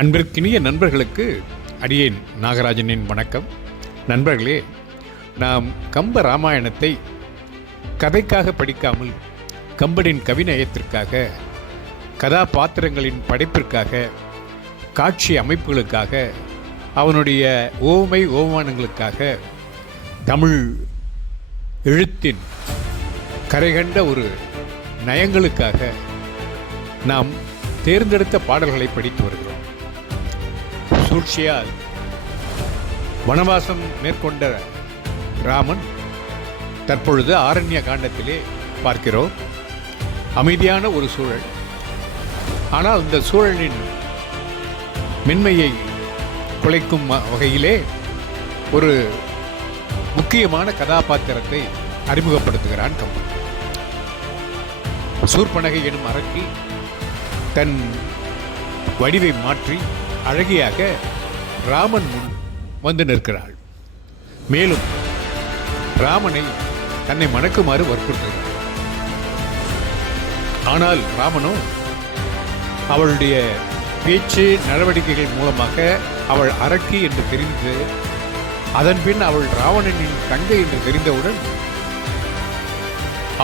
அன்பிற்கினிய நண்பர்களுக்கு அடியேன் நாகராஜனின் வணக்கம். நண்பர்களே, நாம் கம்ப ராமாயணத்தை கதைக்காக படிக்காமல் கம்பனின் கவிநயத்திற்காக, கதாபாத்திரங்களின் படைப்பிற்காக, காட்சி அமைப்புகளுக்காக, அவனுடைய ஓமை ஓமானங்களுக்காக, தமிழ் எழுத்தின் கரைகண்ட ஒரு நயங்களுக்காக நாம் தேர்ந்தெடுத்த பாடல்களை படித்து வருகிறோம். சூழ்ச்சியால் வனவாசம் மேற்கொண்ட ராமன் தற்பொழுது ஆரண்ய காண்டத்திலே பார்க்கிறோம். அமைதியான ஒரு சூழல். ஆனால் இந்த சூழலின் மென்மையை குலைக்கும் வகையிலே ஒரு முக்கியமான கதாபாத்திரத்தை அறிமுகப்படுத்துகிறான் கம்பன். சூர்பனகை எனும் அரக்கி தன் வடிவை மாற்றி அழகியாக ராமன் முன் வந்து நிற்கிறாள். மேலும் ராமனை தன்னை மணக்குமாறு வற்புறுத்துகிறாள். ஆனால் ராமனோ அவளுடைய பேச்சு நடவடிக்கைகள் மூலமாக அவள் அரக்கி என்று தெரிந்து, அதன்பின் அவள் ராவணனின் தங்கை என்று தெரிந்தவுடன்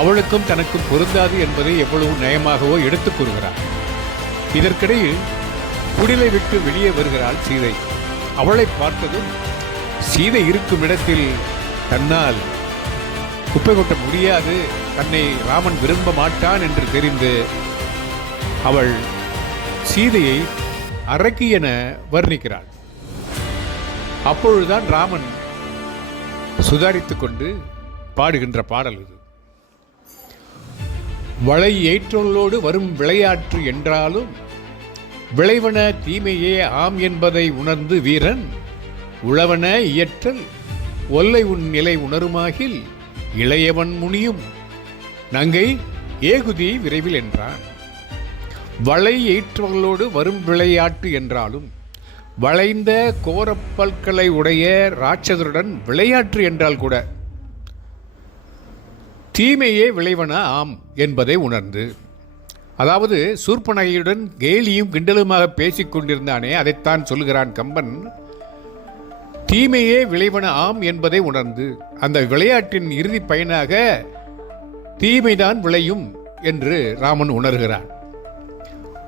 அவளுக்கும் தனக்கும் பொருந்தாது என்பதை எவ்வளவு நயமாகவோ எடுத்துக் கூறுகிறார். இதற்கிடையில் குடிலை விட்டு வெளியே வருகிறாள் சீதை. அவளை பார்த்ததும் சீதை இருக்கும் இடத்தில் தன்னால் குப்பை கொட்ட முடியாது, தன்னை ராமன் விரும்ப மாட்டான் என்று தெரிந்து அவள் சீதையை அரக்கி என வர்ணிக்கிறாள். அப்பொழுதுதான் ராமன் சுதாரித்துக் கொண்டு பாடுகின்ற பாடல் இது. வளை ஏற்றலோடு வரும் விளையாற்று என்றாலும் விளைவன தீமையே ஆம் என்பதை உணர்ந்து வீரன் உழவன இயற்றல் ஒல்லை உன் நிலை உணருமாகில் இளையவன் முனியும் நங்கை ஏகுதி விரைவில் என்றான். வளை ஏற்றவர்களோடு வரும் விளையாட்டு என்றாலும் வளைந்த கோரப்பல்களை உடைய ராட்சதருடன் விளையாட்டு என்றால் கூட தீமையே விளைவன ஆம் என்பதை உணர்ந்து, அதாவது சூர்பனகையுடன் கேலியும் கிண்டலுமாக பேசிக் கொண்டிருந்தானே, அதைத்தான் சொல்லுகிறான் கம்பன். தீமையே விளைவன ஆம் என்பதை உணர்ந்து அந்த விளையாட்டின் இறுதி பயனாக தீமைதான் விளையும் என்று ராமன் உணர்கிறான்.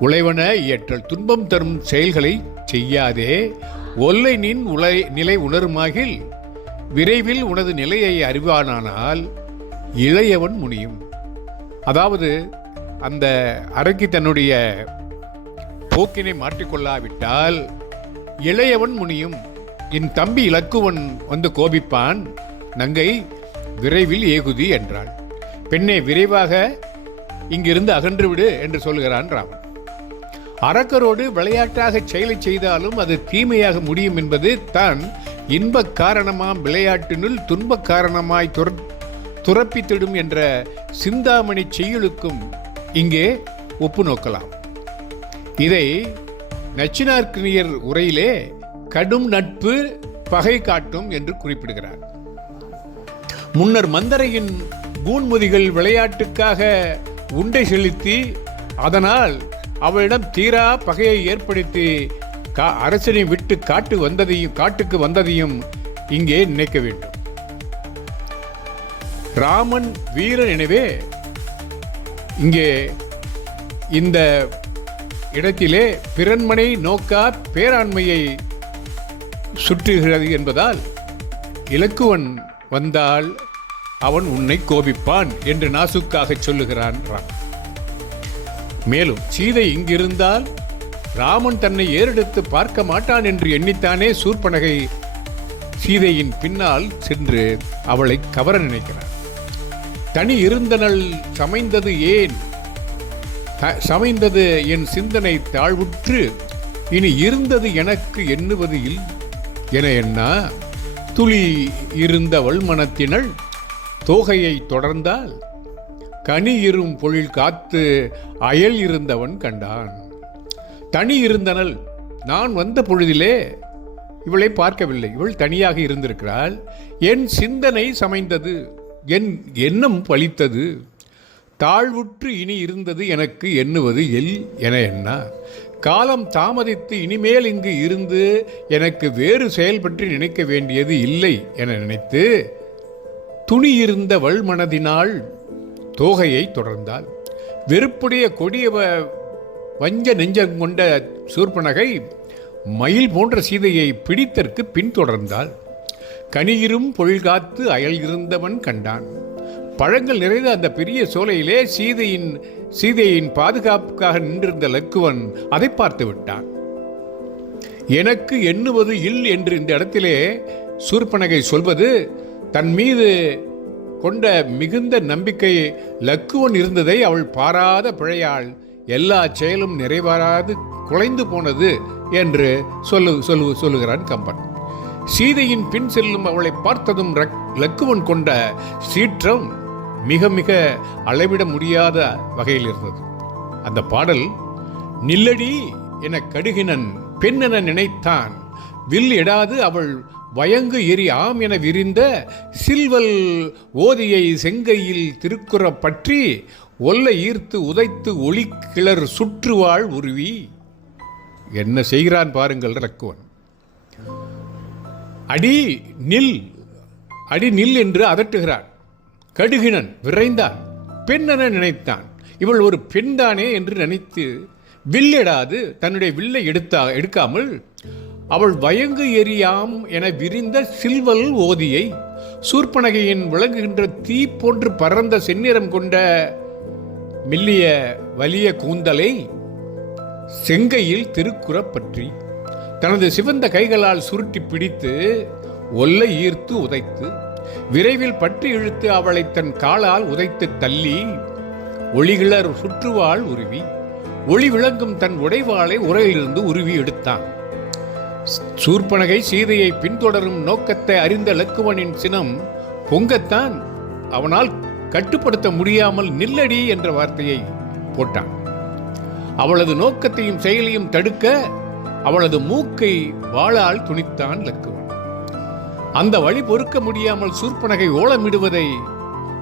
உழைவன இயற்றல் துன்பம் தரும் செயல்களை செய்யாதே, ஒல்லை நின் நிலை உணருமாகில் விரைவில் உனது நிலையை அறிவானானால் இளையவன் முனியும். அதாவது அந்த அரக்கி தன்னுடைய போக்கினை மாற்றிக்கொள்ளாவிட்டால் இளையவன் முனியும், என் தம்பி இலக்குவன் வந்து கோபிப்பான், நங்கை விரைவில் ஏகுதி என்றாள். பெண்ணே, விரைவாக இங்கிருந்து அகன்று விடு என்று சொல்கிறான் ராமன். அரக்கரோடு விளையாட்டாக செயலை செய்தாலும் அது தீமையாக முடியும் என்பது தான் இன்ப காரணமாம் விளையாட்டினுள் துன்ப காரணமாய் துறப்பித்திடும் என்ற சிந்தாமணி செய்யுளுக்கும் இங்கே ஒப்பு நோக்கலாம். இதை நச்சினார்க்கினியர் உரையிலே கடும் நட்பு பகை காட்டும் என்று குறிப்பிடுகிறார். முன்னர் மந்தரையின் கூன்முதிகள் விளையாட்டுக்காக உண்டை செலுத்தி அதனால் அவளிடம் தீரா பகையை ஏற்படுத்தி அரசனை விட்டு காட்டுக்கு வந்ததையும் இங்கே நினைக்க வேண்டும். ராமன் வீரன், எனவே இங்கே இந்த இடத்திலே பிறன்மனை நோக்கா பேராண்மையை சுற்றுகிறது என்பதால் இலக்குவன் வந்தால் அவன் உன்னை கோபிப்பான் என்று நாசுக்காக சொல்லுகிறான் ராம். மேலும் சீதை இங்கிருந்தால் ராமன் தன்னை ஏறெடுத்து பார்க்க மாட்டான் என்று எண்ணித்தானே சூர்பனகை சீதையின் பின்னால் சென்று அவளை கவர நினைக்கிறார். தனி இருந்தனள் சமைந்தது ஏன், சமைந்தது என் சிந்தனை தாழ்வுற்று, இனி இருந்தது எனக்கு எண்ணுவது என எண்ணா, துளி இருந்த வல்மனத்தினள் தோகையை தொடர்ந்தால் கனி இரும் பொழில் காத்து அயல் இருந்தவன் கண்டான். தனி இருந்தனள், நான் வந்த பொழுதிலே இவளை பார்க்கவில்லை, இவள் தனியாக இருந்திருக்கிறாள். என் சிந்தனை சமைந்தது, என் எண்ணம் பலித்தது, தாழ்வுற்று இனி இருந்தது எனக்கு எண்ணுவது என எண்ணா. காலம் தாமதித்து இனிமேல் இங்கு இருந்து எனக்கு வேறு செயல் பற்றி நினைக்க வேண்டியது இல்லை என நினைத்து துணியிருந்த வள்மனதினால் தோகையை தொடர்ந்தாள். வெறுப்புடைய கொடிய வஞ்ச நெஞ்சம் கொண்ட சூர்பனகை மயில் போன்ற சீதையை பிடித்தற்கு பின்தொடர்ந்தாள். கனியிரும் பொழில்காத்து அயல் இருந்தவன் கண்டான். பழங்கள் நிறைந்த அந்த பெரிய சோலையிலே சீதையின் பாதுகாப்புக்காக நின்றிருந்த லக்குவன் அதை பார்த்து விட்டான். எனக்கு எண்ணுவது இல் என்று இந்த இடத்திலே சூர்பனகை சொல்வது தன் மீது கொண்ட மிகுந்த நம்பிக்கை லக்குவன் இருந்ததை அவள் பாராத பிழையாள் எல்லா செயலும் நிறைவேறாது குலைந்து போனது என்று சொல்லுகிறான் கம்பன். சீதையின் பின் செல்லும் அவளை பார்த்ததும் லக்குவன் கொண்ட சீற்றம் மிக மிக அளவிட முடியாத வகையில் இருந்தது. அந்த பாடல் நில்லடி என கடுகினன் பெண் என நினைத்தான், வில் எடாது அவள் வயங்கு எரி ஆம் என விரிந்த சில்வல் ஓதியை செங்கையில் திருக்குற பற்றி ஒல்ல ஈர்த்து உதைத்து ஒளி கிளர் சுற்றுவாள் உருவி. என்ன செய்கிறான் பாருங்கள் லக்குவன். அடி நில் என்று அதட்டுகிறான். கடுகினன் விரைந்தான், பெண் என நினைத்தான். இவள் ஒரு பெண்தானே என்று நினைத்து வில்லெடாது தன்னுடைய வில்லை எடுக்காமல் அவள் வயங்கு எரியாம் என விரிந்த சில்வல் ஓதியை சூர்பனகையின் விளங்குகின்ற தீ போன்று பறந்த செந்நிறம் கொண்ட மெல்லிய வலிய கூந்தலை செங்கையில் திருக்குற பற்றி தனது சிவந்த கைகளால் சுருட்டி பிடித்து ஒல்லை ஈர்த்து உதைத்து விரைவில் பற்றி இழுத்து அவளை தன் காலால் உதைத்து தள்ளி ஒளிகிளர் சுற்றுவாள் உருவி ஒளி விளங்கும் தன் உடைவாளை உரையிலிருந்து உருவி எடுத்தான். சூர்பனகை சீதையை பின்தொடரும் நோக்கத்தை அறிந்த லக்குவனின் சினம் பொங்கத்தான் அவனால் கட்டுப்படுத்த முடியாமல் நில்லடி என்ற வார்த்தையை போட்டான். அவளது நோக்கத்தையும் செயலையும் தடுக்க அவளது மூக்கை வாளால் துணித்தான் லக்குவன். அந்த வழி பொறுக்க முடியாமல் சூர்பனகை ஓலமிடுவதை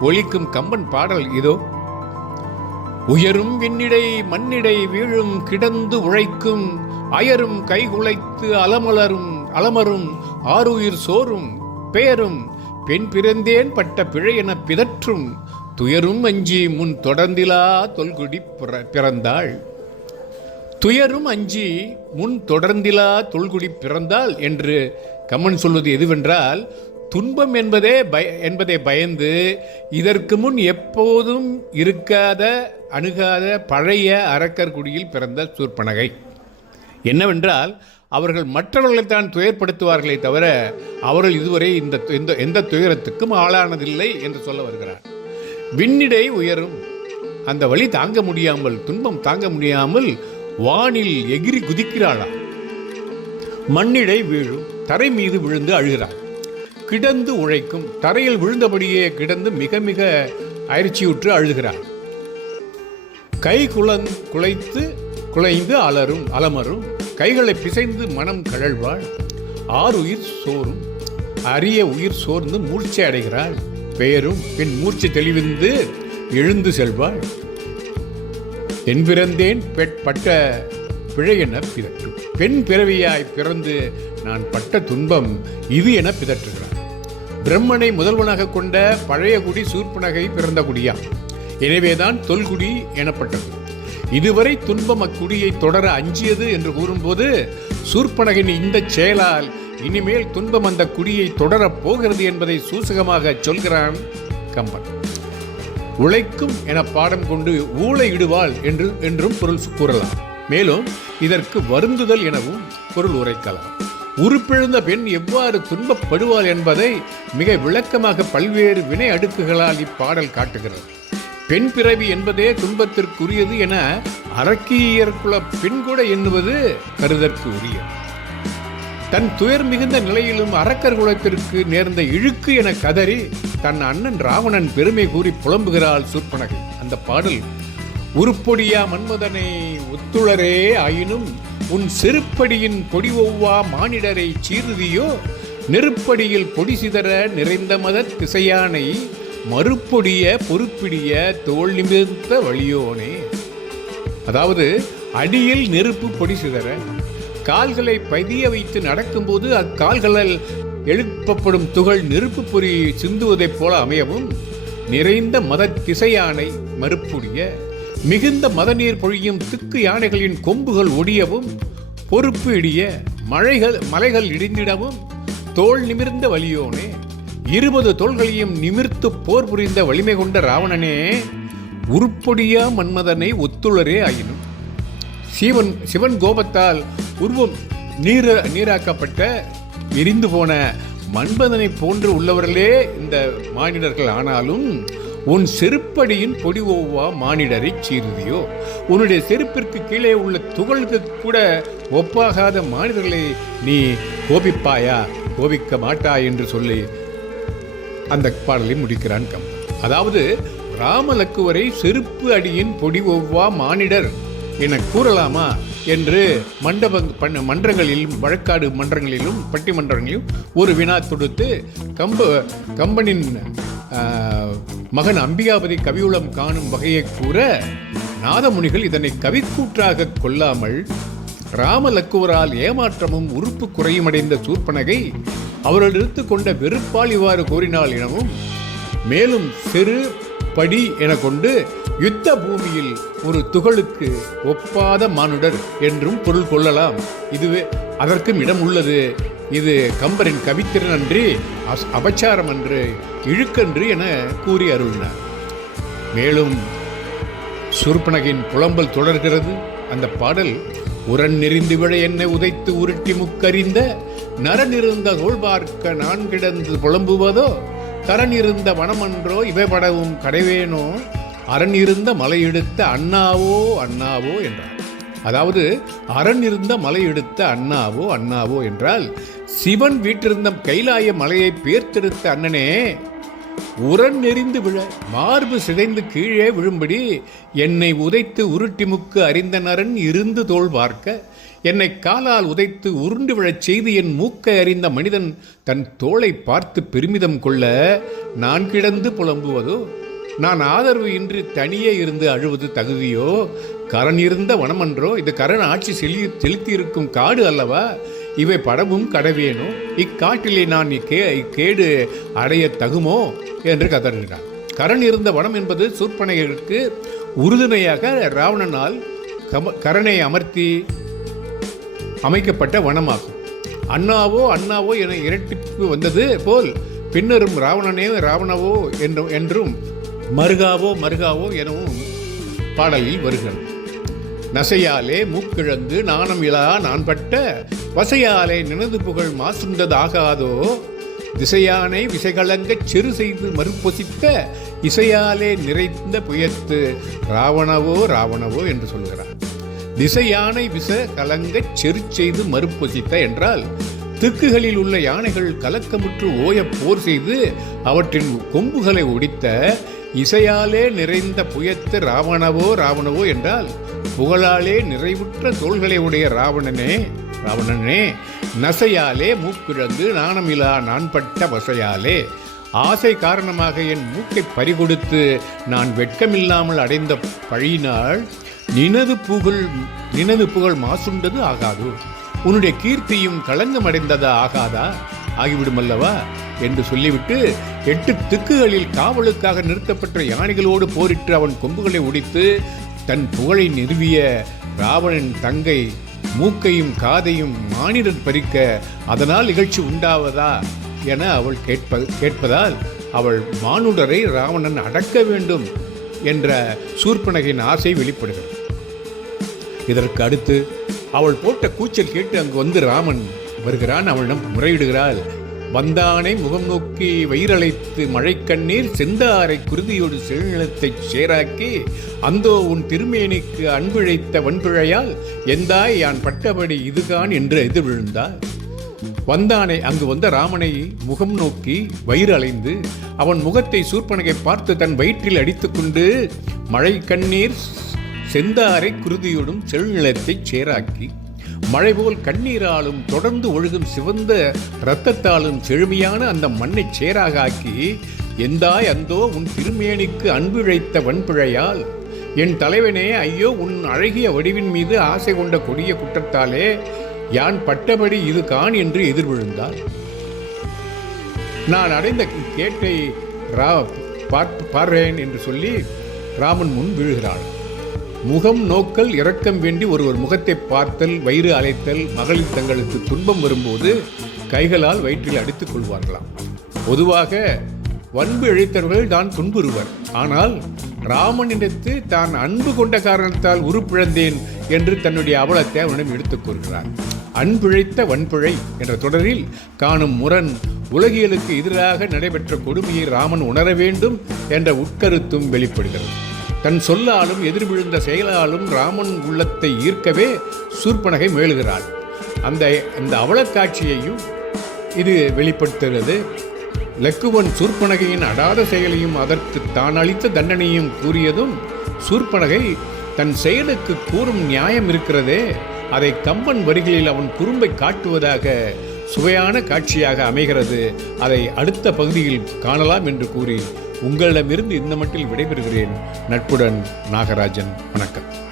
ஒலிக்கும் கம்பன் பாடல் இதோ. உயரும் விண்ணிடை மண்ணிடை வீழும் கிடந்து உழைக்கும் அயரும் கைகுலைத்து அலமரும் ஆறுயிர் சோறும் பேரும் பெண் பிறந்தேன் பட்ட பிழை என பிதற்றும் துயரும் அஞ்சி முன் தொடர்ந்திலா தொல்குடி பிறந்தாள். துயரும் அஞ்சி முன் தொடர்ந்திலா தொல்குடி பிறந்தாள் என்று கம்மன் சொல்வது எதுவென்றால், துன்பம் என்பதை பயந்து இதற்கு முன் எப்போதும் இருக்காத அணுகாத பழைய அரக்கர் குடியில் பிறந்த சூர்பனகை. என்னவென்றால், அவர்கள் மற்றவர்களைத்தான் துயர்படுத்துவார்களே தவிர அவர்கள் இதுவரை எந்த துயரத்துக்கும் ஆளானதில்லை என்று சொல்ல வருகிறார். விண்ணிடை உயரும், அந்த வழி தாங்க முடியாமல், துன்பம் தாங்க முடியாமல் வானில் எகிரி குதிக்கிறாளா. மண்ணிடை வீழும், தரை மீது விழுந்து அழுகிறாள். கிடந்து உழைக்கும், தரையில் விழுந்தபடியே கிடந்து மிக மிக அயற்சியுற்று அழுகிறாள். கை குலைந்து அலமரும், கைகளை பிசைந்து மனம் கழல்வாள். ஆறுயிர் சோறும், அரிய உயிர் சோர்ந்து மூர்ச்சை அடைகிறாள். பெயரும் பின் மூர்ச்சை தெளிவிந்து எழுந்து செல்வாள். என் பிறந்தேன் பட்ட பிழை என பிதற்றும், பெண் பிறவியாய் பிறந்து நான் பட்ட துன்பம் இது என பிதற்றுகிறார். பிரம்மனை முதல்வனாக கொண்ட பழைய குடி சூர்பனகை பிறந்த குடியா, எனவேதான் தொல்குடி எனப்பட்டது. இதுவரை துன்பம் அக்குடியை தொடர அஞ்சியது என்று கூறும்போது சூர்பனகின் இந்த செயலால் இனிமேல் துன்பம் அந்த குடியை தொடரப் போகிறது என்பதை சூசகமாக சொல்கிறான் கம்பன். உழைக்கும் என பாடம் கொண்டு ஊழை இடுவாள் என்றும் பொருள் கூறலாம். மேலும் இதற்கு வருந்துதல் எனவும் பொருள் உரைக்கலாம். உருப்பிழந்த பெண் எவ்வாறு துன்பப்படுவாள் என்பதை மிக விளக்கமாக பல்வேறு வினை அடுக்குகளால் இப்பாடல் காட்டுகிறது. பெண் பிறவி என்பதே துன்பத்திற்குரியது என அரக்கியற்குல பெண் கூட எண்ணுவது கருதற்கு உரியது. தன் துயர் மிகுந்த நிலையிலும் அரக்கர் குலத்திற்கு நேர்ந்த இழுக்கு என கதறி தன் அண்ணன் ராவணன் பெருமை கூறி புலம்புகிறாள் சூர்பனகை. அந்த பாடல் உருப்பொடியா மன்மதனை ஒத்துளரே ஆயினும் உன் செருப்படியின் பொடி ஒவ்வா மானிடரை சீருதியோ நெருப்படியில் பொடி சிதற நிறைந்த மத திசையானை மறுப்பொடிய பொறுப்பிடிய தோல் நிமிர்ந்த வழியோனே. அதாவது அடியில் நெருப்பு பொடி சிதற, கால்களை பதிய வைத்து நடக்கும்போது அக்கால்களால் எழுப்பப்படும் துகள் நெருப்பு பொறி சிந்துவதைப் போல அமையவும், நிறைந்த மத திசையானை மறுப்புடைய மிகுந்த மதநீர் பொழியும் திக்கு யானைகளின் கொம்புகள் ஒடியவும், பொறுப்பு இடிய மலைகள் இடிந்திடவும், தோல் நிமிர்ந்த வலியோனே, 20 தோள்களையும் நிமிர்த்து போர் புரிந்த வலிமை கொண்ட ராவணனே, உருப்பொடியா மன்மதனை ஒத்துளரே ஆயினும் சிவன் கோபத்தால் உருவம் நீராக்கப்பட்ட எரிந்து போன மன்மதனை போன்று உள்ளவர்களே இந்த மானிடர்கள். ஆனாலும் உன் செருப்படியின் பொடி ஒவ்வா மானிடரை சீருதியோ, உன்னுடைய செருப்பிற்கு கீழே உள்ள துகளுக்கு கூட ஒப்பாகாத மானிடர்களை நீ கோபிப்பாயா, கோபிக்க மாட்டா என்று சொல்லி அந்த பாடலை முடிக்கிறான் கம்பன். அதாவது ராமலக்குவரை செருப்பு அடியின் பொடி ஒவ்வா மானிடர் என கூறலாமா என்று மன்றங்களிலும் வழக்காடு மன்றங்களிலும் பட்டிமன்றங்களிலும் ஒரு வினா தொடுத்து கம்பனின் மகன் அம்பிகாபதி கவியுளம் காணும் வகையை கூற, நாதமுனிகள் இதனை கவிக்கூற்றாக கொள்ளாமல் ராமலக்குவரால் ஏமாற்றமும் உறுப்பு குறையும் அடைந்த சூர்பனகை அவர்களிடத்து கொண்ட வெறுப்பால் இவ்வாறு கூறினாள் எனவும், மேலும் சிறு படி என கொண்டு யுத்த பூமியில் ஒரு துகளுக்கு ஒப்பாத மானுடர் என்றும் பொருள் கொள்ளலாம். இதுவே அதற்கும் இடம் உள்ளது. இது கம்பரின் கவித்திறன் அன்றி அபச்சாரம் அன்று இழுக்கன்று என கூறி அருளினார். மேலும் சூர்பனகின் புலம்பல் தொடர்கிறது. அந்த பாடல், உரன் நெறிந்து விழ என்னை உதைத்து உருட்டி முக்கறிந்த நரன் இருந்த தோள் பார்க்க நான் கிடந்து புலம்புவதோ, கரண் இருந்த வனமன்றோ இவை படவும் கடைவேனோ, அரண் இருந்த மலை எடுத்த அண்ணாவோ அண்ணாவோ என்றார். அதாவது அரண் இருந்த மலை எடுத்த அண்ணாவோ அண்ணாவோ என்றால், சிவன் வீட்டிருந்த கைலாய மலையை பேர்த்தெடுத்த அண்ணனே, உரன் நெறிந்து விழ மார்பு சிதைந்து கீழே விழும்படி என்னை உதைத்து உருட்டி முக்கு அறிந்த நரன் இருந்து தோள் பார்க்க, என்னை காலால் உதைத்து உருண்டு விழச் செய்து என் மூக்கை அறிந்த மனிதன் தன் தோளை பார்த்து பெருமிதம் கொள்ள நான் கிடந்து புலம்புவதோ, நான் ஆதரவு இன்றி தனியே இருந்து அழுவது தகுதியோ, கரண் இருந்த வனமன்றோ, இது கரண் ஆட்சி செலுத்தியிருக்கும் காடு அல்லவா, இவை படமும் கடவேனோ, இக்காட்டிலே நான் இக்கேடு அடைய தகுமோ என்று கதறுகிறார். கரண் இருந்த வனம் என்பது சூர்பனகைக்கு உறுதுணையாக ராவணனால் கரணை அமர்த்தி அமைக்கப்பட்ட வனமாகும். அண்ணாவோ அண்ணாவோ என இரட்டிப்பு வந்தது போல் பின்னரும் ராவணனே ராவணவோ என்றும் மருகாவோ மருகாவோ எனவும் பாடலில் வருகிறது. நசையாலே மூக்கிழந்து நாணம் இலா நான் பட்ட வசையாலே நினது புகழ் மாசுண்டது ஆகாதோ, திசையானை விசைகலங்கச் சிறு செய்து மறுப்பொசித்த இசையாலே நிறைந்த புயத்து ராவணவோ ராவணவோ என்று சொல்கிறார். திசையானை விச கலங்கச் செரு செய்து மறுப்பொசித்த என்றால், திக்குகளில் உள்ள யானைகள் கலக்கமுற்று ஓய போர் செய்து அவற்றின் கொம்புகளை ஒடித்த இசையாலே நிறைந்த புயத்து ராவணவோ ராவணவோ என்றால், புகழாலே நிறைவுற்ற தோள்களை உடைய ராவணனே நசையாலே மூக்கிழந்து நாணமிலா நான் பட்ட வசையாலே, ஆசை காரணமாக என் மூக்கை பறிகொடுத்து நான் வெட்கமில்லாமல் அடைந்த பழியினால் நினது புகழ் மாசுண்டது ஆகாது, உன்னுடைய கீர்த்தியும் களங்கம் அடைந்ததா ஆகாதா, ஆகிவிடும் அல்லவா என்று சொல்லிவிட்டு 8 திக்குகளில் காவலுக்காக நிறுத்தப்பட்ட யானைகளோடு போரிட்டு அவன் கொம்புகளை ஒடித்து தன் புகழை நிறுவிய ராவணன் தங்கை மூக்கையும் காதையும் மானிடர் பறிக்க அதனால் நிகழ்ச்சி உண்டாவதா என அவள் கேட்பதால் அவள் மானுடரை ராவணன் அடக்க வேண்டும் என்ற சூர்பனகின் ஆசை வெளிப்படுகிறது. இதற்கு அடுத்து அவள் போட்ட கூச்சல் கேட்டு அங்கு வந்து ராமன் வருகிறான். அவளிடம் முறையிடுகிறாள். வந்தானை முகம் நோக்கி வயிறழைத்து மழை கண்ணீர் செந்தாரை குருதியோடு செழுநிலத்தை சேராக்கி, அந்தோ உன் திருமேனிக்கு அன்பிழைத்த வன்பிழையால் எந்தாய் யான் பட்டபடி இதுகான் என்று எதிர் விழுந்தாள். வந்தானை அங்கு வந்த ராமனை முகம் நோக்கி வயிறு அலைந்து அவன் முகத்தை சூர்பனகை பார்த்து தன் வயிற்றில் அடித்துக்கொண்டு மழை கண்ணீர் செந்தாரை குருதியோடும் செழுநிலத்தை சேராக்கி, மழை போல் கண்ணீராலும் தொடர்ந்து ஒழுகும் சிவந்த இரத்தத்தாலும் செழுமையான அந்த மண்ணை சேராக ஆக்கி, எந்தாய் அந்தோ உன் திருமேனிக்கு அன்பிழைத்த வன்பிழையால் என் தலைவனே, ஐயோ, உன் அழகிய வடிவின் மீது ஆசை கொண்ட கொடிய குற்றத்தாலே யான் பட்டபடி இது கான் என்று எதிர்விழுந்தார். நான் அடைந்த கேட்டை பார்றேன் என்று சொல்லி ராமன் முன் வீழ்கிறாள். முகம் நோக்கல் இரக்கம் வேண்டி ஒருவர் முகத்தை பார்த்தல், வயிறு அலைத்தல், மகளிர் தங்களுக்கு துன்பம் வரும்போது கைகளால் வயிற்றில் அடித்துக் கொள்வார்களாம். பொதுவாக வன்பு இழைத்தவர்கள் தான் துன்புறுவர். ஆனால் ராமனிடத்து தான் அன்பு கொண்ட காரணத்தால் உருப்பிழந்தேன் என்று தன்னுடைய அவலத்தை அவனிடம் எடுத்துக் கூறுகிறார். அன்பிழைத்த வன்பிழை என்ற தொடரில் காணும் முரண், உலகியலுக்கு எதிராக நடைபெற்ற கொடுமையை ராமன் உணர வேண்டும் என்ற உட்கருத்தும் வெளிப்படுகிறது. தன் சொல்லாலும் எதிர்விழுந்த செயலாலும் ராமன் உள்ளத்தை ஈர்க்கவே சூர்பனகை மேலுகிறாள். அந்த அவலக்காட்சியையும் இது வெளிப்படுத்துகிறது. லக்குவன் சூர்பனகையின் அடாத செயலையும் அதற்கு தான் அளித்த தண்டனையும் கூறியதும் சூர்பனகை தன் செயலுக்கு கூறும் நியாயம் இருக்கிறதே, அதை கம்பன் வரிகளில் அவன் குறும்பை காட்டுவதாக சுவையான காட்சியாக அமைகிறது. அதை அடுத்த பகுதியில் காணலாம் என்று கூறி உங்களிடமிருந்து இந்த மட்டில் விடைபெறுகிறேன். நட்புடன் நாகராஜன். வணக்கம்.